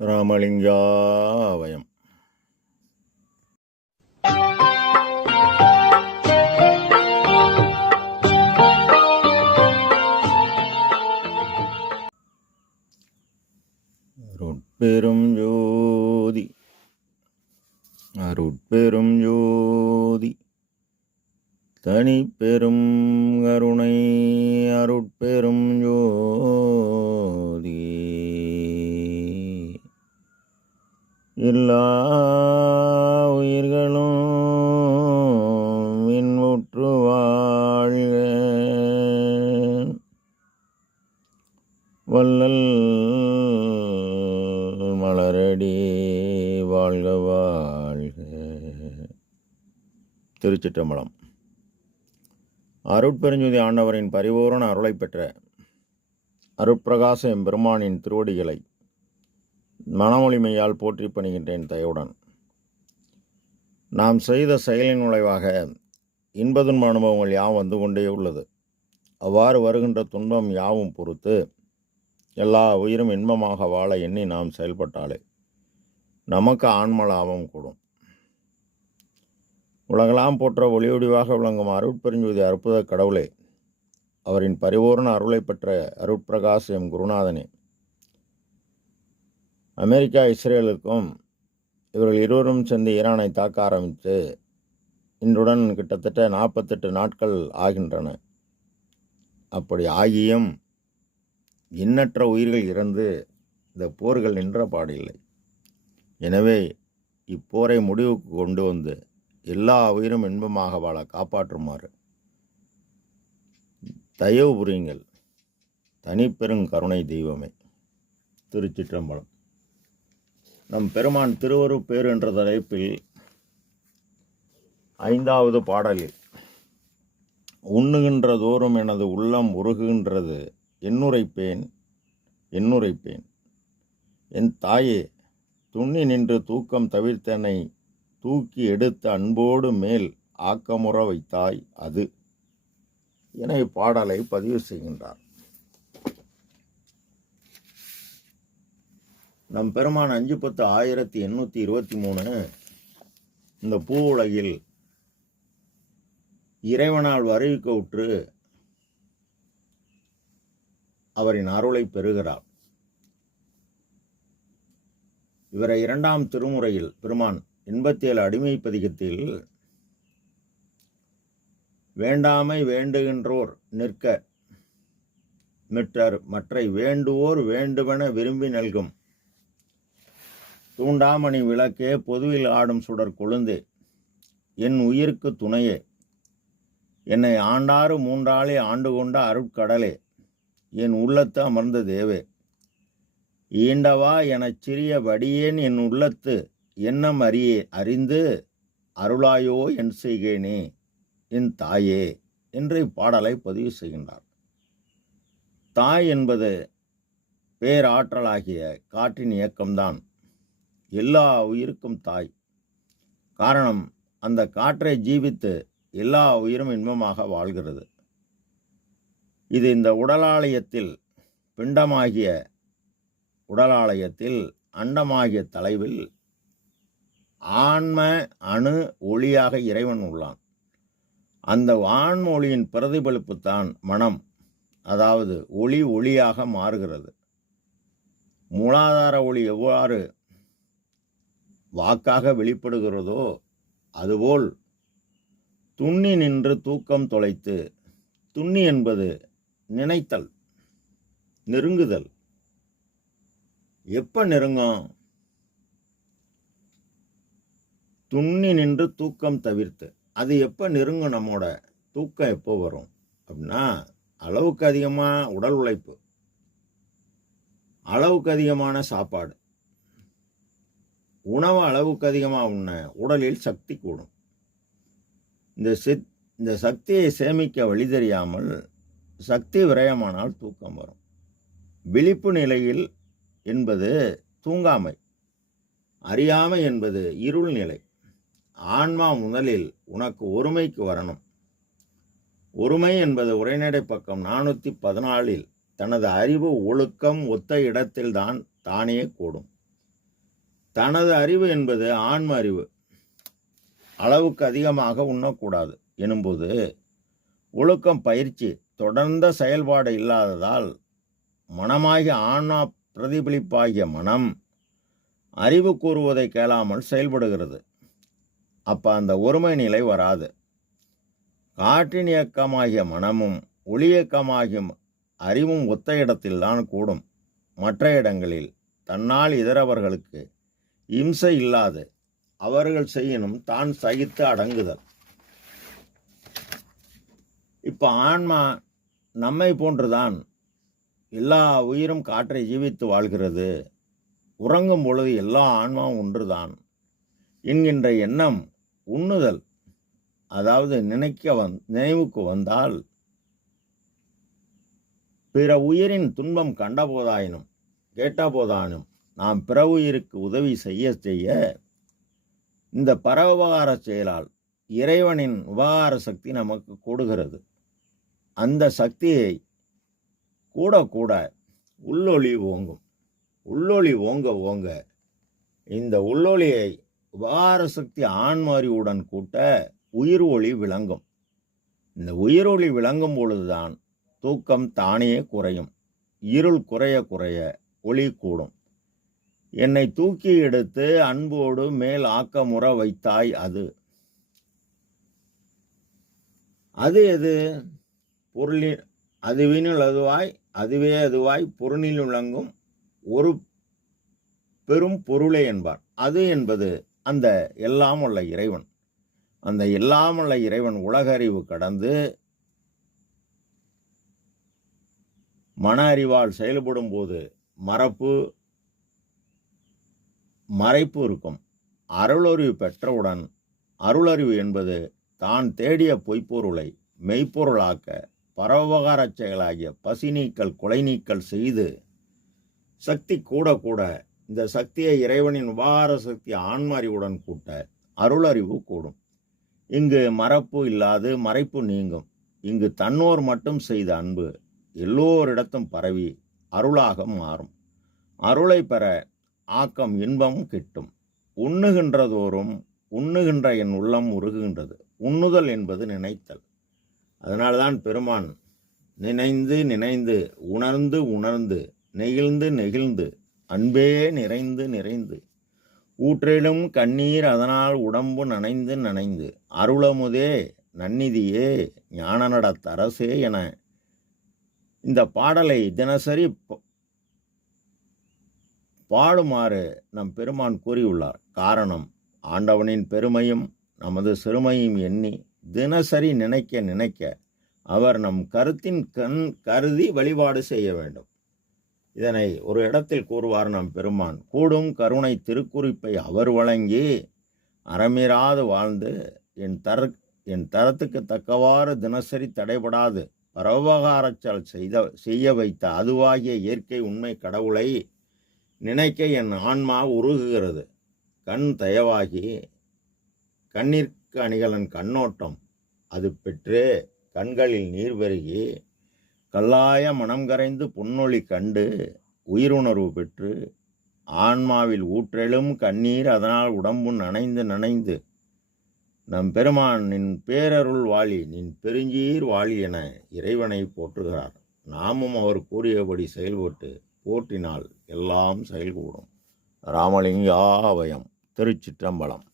ராமலிங்காவயம். அருட்பெரும் ஜோதி அருட்பெரும் ஜோதி தனிப்பெரும் கருணை அருட்பெரும் ஜோதி எல்லா உயிர்களும் மின்முற்று வாழ்க வள்ளல் மலரடி வாழ்க வாழ்க. திருச்சிற்றம்பலம். அருட்பெருஞ்சுதி ஆண்டவரின் பரிபூரண அருளை பெற்ற அருட்பிரகாச எம்பெருமானின் திருவடிகளை மனமொழிமையால் போற்றி பணிகின்றேன் தயவுடன். நாம் செய்த செயலின் விளைவாக இன்பதுன்ப அனுபவங்கள் யாவும் வந்து கொண்டே உள்ளது. அவ்வாறு வருகின்ற துன்பம் யாவும் பொறுத்து எல்லா உயிரும் இன்பமாக வாழ எண்ணி நாம் செயல்பட்டாலே நமக்கு ஆன்ம லாபம் கூடும். உலகெல்லாம் போற்ற ஒளிவடிவாக விளங்கும் அருட்பெருஞ்சுதி அற்புத கடவுளே, அவரின் பரிபூர்ண அருளை பெற்ற அருட்பிரகாச எம் குருநாதனே, அமெரிக்கா இஸ்ரேலுக்கும் இவர்கள் இருவரும் சேர்ந்து ஈரானை தாக்க ஆரம்பித்து இன்றுடன் கிட்டத்தட்ட 48 நாட்கள் ஆகின்றன. அப்படி ஆகியும் எண்ணற்ற உயிர்கள் இறந்து இந்த போர்கள் நின்ற பாடில்லை. எனவே இப்போரை முடிவுக்கு கொண்டு வந்து எல்லா உயிரும் இன்பமாக வாழ காப்பாற்றுமாறு தயவு புரியுங்கள். தனிப்பெருங்கருணை தெய்வமே. திருச்சிற்றம்பலம். நம் பெருமான் திருவருட்பேறு என்ற தலைப்பில் 5வது பாடலில் உண்ணுகின்ற தோறும் எனது உள்ளம் உருகுகின்றது எண்ணுரைப்பேன் என் தாயே, துண்ணி நின்று தூக்கம் தவிர்த்தனை தூக்கி எடுத்த அன்போடு மேல் ஆக்கமுற வைத்தாய் அது என இப்பாடலை பதிவு செய்கின்றார். நம் பெருமான் 5/10/1823 இந்த பூ உலகில் இறைவனால் வருவிக்க உற்று அவரின் அருளை பெறுகிறார். இவரை 2ஆம் திருமுறையில் பெருமான் 87 அடிமை பதிகத்தில் வேண்டாமை வேண்டுகின்றோர் நிற்க மிட்டர் மற்றை வேண்டுவோர் வேண்டுவென விரும்பி நல்கும் தூண்டாமணி விளக்கே பொதுவில் ஆடும் சுடர் கொழுந்தே, என் உயிருக்கு துணையே, என்னை ஆண்டாறு மூன்றாளே ஆண்டு கொண்ட அருட்கடலே, என் உள்ளத்து அமர்ந்த தேவே, ஈண்டவா எனச் சிறிய வடியேன் என் உள்ளத்து எண்ணம் அறிந்து அருளாயோ என் செய்கேனே என் தாயே என்று இப்பாடலை பதிவு செய்கின்றார். தாய் என்பது பேராற்றலாகிய காற்றின் இயக்கம்தான் எல்லா உயிருக்கும் தாய். காரணம், அந்த காற்றை ஜீவித்து எல்லா உயிரும் இன்பமாக வாழ்கிறது. இது இந்த உடலாலயத்தில் பிண்டமாகிய உடலாலயத்தில் அண்டமாகிய தலைவில் ஆன்ம அணு ஒளியாக இறைவன் உள்ளான். அந்த ஆன்ம ஒளியின் பிரதிபலிப்புத்தான் மனம், அதாவது ஒளியாக மாறுகிறது. மூலாதார ஒளி எவ்வாறு வாக்காக வெளிப்படுகிறதோ அதுபோல் துண்ணி நின்று தூக்கம் தொலைத்து, துண்ணி என்பது நினைத்தல், நெருங்குதல். எப்ப நெருங்கும்? துண்ணி நின்று தூக்கம் தவிர்த்து. அது எப்போ நெருங்கும்? நம்மோட தூக்கம் எப்போ வரும் அப்படின்னா, அளவுக்கு அதிகமாக உடல் உழைப்பு, அளவுக்கு அதிகமான சாப்பாடு, உணவு அளவுக்கு அதிகமாக உண்ண உடலில் சக்தி கூடும். இந்த சக்தியை சேமிக்க வழி தெரியாமல் சக்தி விரயமானால் தூக்கம் வரும். விழிப்பு நிலையில் என்பது தூங்காமை, அறியாமை என்பது இருள் நிலை. ஆன்மா முதலில் உனக்கு ஒருமைக்கு வரணும். ஒருமை என்பது உரைநடை பக்கம் 414 தனது அறிவு ஒழுக்கம் ஒத்த இடத்தில்தான் தானே கூடும். தனது அறிவு என்பது ஆன்ம அறிவு. அளவுக்கு அதிகமாக உண்ணக்கூடாது எனும்போது ஒழுக்கம் பயிற்சி தொடர்ந்த செயல்பாடு இல்லாததால் மனமாகிய ஆன்மா பிரதிபலிப்பாகிய மனம் அறிவு கூறுவதை கேளாமல் செயல்படுகிறது. அப்போ அந்த ஒருமை நிலை வராது. காற்றின் இயக்கமாகிய மனமும் ஒளியக்கமாகிய அறிவும் ஒத்த இடத்தில்தான் கூடும். மற்ற இடங்களில் தன்னால் இதரவர்களுக்கு இம்சை இல்லாது அவர்கள் செய்யணும் தான் சகித்து அடங்குதல். இப்போ ஆன்மா நம்மை போன்றுதான் எல்லா உயிரும் காற்றை ஜீவித்து வாழ்கிறது. உறங்கும் பொழுது எல்லா ஆன்மாவும் ஒன்றுதான் என்கின்ற எண்ணம் உண்ணுதல், அதாவது நினைவுக்கு வந்தால் பிற உயிரின் துன்பம் கண்டபோதாயினும் கேட்டபோதாயினும் நாம் பிற உயிருக்கு உதவி செய்ய செய்ய இந்த பரோபகார செயலால் இறைவனின் உபகார சக்தி நமக்கு கூடுகிறது. அந்த சக்தியை கூட கூட உள்ளொளி ஓங்கும். உள்ளொளி ஓங்க ஓங்க இந்த உள்ளொளியை உபகார சக்தி ஆன்ம அறிவுடன் கூட்ட உயிர் ஒளி விளங்கும். இந்த உயிர் ஒளி விளங்கும் பொழுதுதான் தூக்கம் தானே குறையும். இருள் குறைய குறைய ஒளி கூடும். என்னை தூக்கி எடுத்து அன்போடு மேல் ஆக்கமுற வைத்தாய். அது எது? பொருளில் அதுவினில் அதுவாய் அதுவே அதுவாய் பொருளில் விளங்கும் ஒரு பெரும் பொருளே என்பார். அது என்பது அந்த எல்லாம் உள்ள இறைவன். அந்த எல்லாம் உள்ள இறைவன் உலக அறிவு கடந்து மன அறிவால் செயல்படும் போது மறைப்பு இருக்கும். அருளறிவு பெற்றவுடன் அருளறிவு என்பது தான் தேடிய பொய்ப்பொருளை மெய்ப்பொருளாக்க பரோபகார செயலாகிய பசி நீக்கல் கொலை நீக்கல் செய்து சக்தி கூட கூட இந்த சக்தியை இறைவனின் உபகார சக்தி ஆன்ம அறிவுடன் கூட்ட அருளறிவு கூடும். இங்கு மறப்பு இல்லாது மறைப்பு நீங்கும். இங்கு தன்னோர் மட்டும் செய்த அன்பு எல்லோரிடத்தும் பரவி அருளாக மாறும். அருளை பெற ஆக்கம் இன்பம் கிட்டும். உண்ணுகின்றதோறும் உண்ணுகின்ற என் உள்ளம் உருகுகின்றது. உண்ணுதல் என்பது நினைத்தல். அதனால்தான் பெருமான் நினைந்து நினைந்து உணர்ந்து உணர்ந்து நெகிழ்ந்து நெகிழ்ந்து அன்பே நிறைந்து நிறைந்து ஊற்றிலும் கண்ணீர் அதனால் உடம்பு நனைந்து நனைந்து அருளமுதே நன்னிதியே ஞான தரசே என இந்த பாடலை தினசரி பாடுமாறு நம் பெருமான் கூறியுள்ளார். காரணம், ஆண்டவனின் பெருமையும் நமது சிறுமையும் எண்ணி தினசரி நினைக்க நினைக்க அவர் நம் கருத்தின் கண் கருதி வழிபாடு செய்ய வேண்டும். இதனை ஒரு இடத்தில் கூறுவார் நம் பெருமான். கூடும் கருணை திருக்குறிப்பை அவர் வழங்கி அறமீறாது வாழ்ந்து என் தரத்துக்கு தக்கவாறு தினசரி தடைபடாது பரோபகாரச்சால் செய்ய வைத்த அதுவாகிய இயற்கை உண்மை கடவுளை நினைக்க என் ஆன்மா உருகுகிறது. கண் தயவாகி கண்ணிற்கு அணிகலன் கண்ணோட்டம் அது பெற்று கண்களில் நீர் பெருகி கல்லாய மனம் கரைந்து புன்னொளி கண்டு உயிருணர்வு பெற்று ஆன்மாவில் ஊற்றெழும் கண்ணீர் அதனால் உடம்பு நனைந்து நனைந்து நம் பெருமான் நின் பேரருள் வாழி நின் பெருஞ்சீர் வாழி என இறைவனை போற்றுகிறார். நாமும் அவர் கூறியபடி செயல்பட்டு போற்றினால் எல்லாம் செயல்கூடும். ராமலிங்காபயம். திருச்சிற்றம்பலம்.